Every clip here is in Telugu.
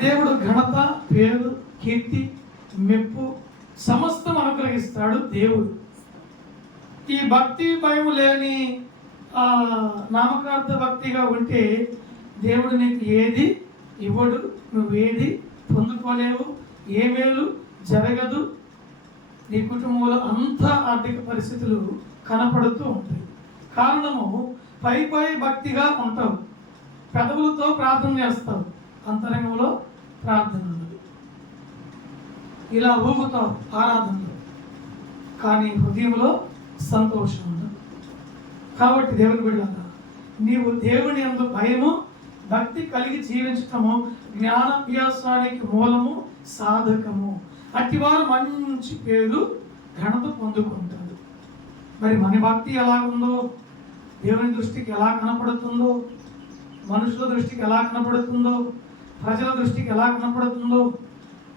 దేవుడు ఘనత, పేరు, కీర్తి, మెప్పు సమస్తం అనుగ్రహిస్తాడు దేవుడు. ఈ భక్తి భయం లేని నామకార్థ భక్తిగా ఉంటే దేవుడు నీకు ఏది ఇవ్వడు, నువ్వేది పొందుకోలేవు, ఏ మేలు జరగదు. నీ కుటుంబంలో అంత ఆర్థిక పరిస్థితులు కనపడుతూ ఉంటాయి. కారణము పై భక్తిగా ఉంటావు, పెదవులతో ప్రార్థన చేస్తావు, అంతరంగంలో ప్రార్థన ఉన్నది. ఇలా ఊగుతావు ఆరాధనలో, కానీ హృదయంలో సంతోషం ఉండదు. కాబట్టి దేవుని బిడ్డలారా, నీవు దేవుని యందు భయము భక్తి కలిగి జీవించటము జ్ఞానాభ్యాసానికి మూలము, సాధకము. అట్టివారు మంచి పేరు, ఘనత పొందుకుంటారు. మరి మన భక్తి ఎలా ఉందో, దేవుని దృష్టికి ఎలా కనపడుతుందో, మనుషుల దృష్టికి ఎలా కనపడుతుందో, ప్రజల దృష్టికి ఎలా కనపడుతుందో,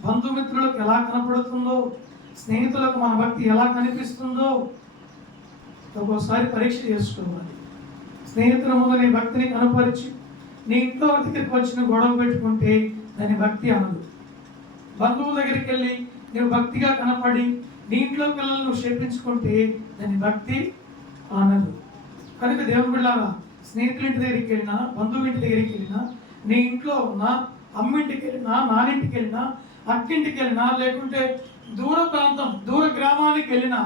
బంధుమిత్రులకు ఎలా కనపడుతుందో, స్నేహితులకు మన భక్తి ఎలా కనిపిస్తుందో ఒక్కోసారి పరీక్ష చేసుకోవాలి. స్నేహితుల ముందు నీ భక్తిని కనపరిచి నీ ఇంట్లో దగ్గరికి వచ్చిన గొడవ పెట్టుకుంటే దాని భక్తి అనదు. బంధువుల దగ్గరికి వెళ్ళి నువ్వు భక్తిగా కనపడి నీ ఇంట్లో పిల్లలు నువ్వు క్షేపించుకుంటే దాని భక్తి అనదు. కనుక దేవుని బిడ్డలారా, స్నేహితుల ఇంటి దగ్గరికి వెళ్ళినా, బంధువు ఇంటి దగ్గరికి వెళ్ళినా, నీ ఇంట్లో ఉన్న అమ్మింటికి వెళ్ళినా, నానింటికి వెళ్ళినా, అక్కింటికి వెళ్ళినా, లేకుంటే దూర ప్రాంతం, దూర గ్రామానికి వెళ్ళినా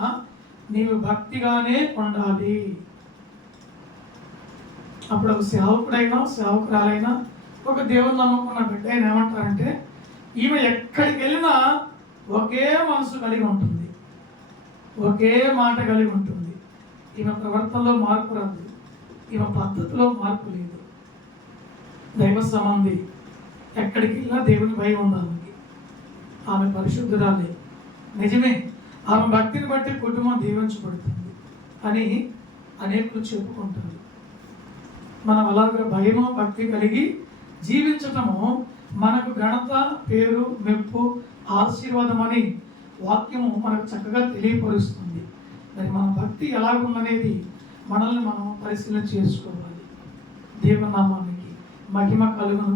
నీవు భక్తిగానే ఉండాలి. అప్పుడు ఒక సేవకుడైనా, సేవకురాలైనా, ఒక దేవుని నమ్ముకున్న బిడ్డ అయినా ఏమంటారంటే, ఈమె ఎక్కడికి వెళ్ళినా ఒకే మనసు కలిగి ఉంటుంది, ఒకే మాట కలిగి ఉంటుంది. ఈమె ప్రవర్తనలో మార్పు రాదు, ఈమె పద్ధతిలో మార్పు లేదు. దైవ సంబంధి, ఎక్కడికి వెళ్ళినా దేవుని భయం ఉంది ఆమెకి. ఆమె పరిశుద్ధురాలే. నిజమే, ఆమె భక్తిని బట్టి కుటుంబం దీవించబడుతుంది అని అనేకులు చెప్పుకుంటారు. మనం అలాగే భయము భక్తి కలిగి జీవించటము మనకు ఘనత, పేరు, మెప్పు, ఆశీర్వాదం అని వాక్యము మనకు చక్కగా తెలియపరుస్తుంది. మరి మన భక్తి ఎలాగుందనేది మనల్ని మనం పరిశీలన చేసుకోవాలి. దేవుని నామానికి మహిమ కలుగును.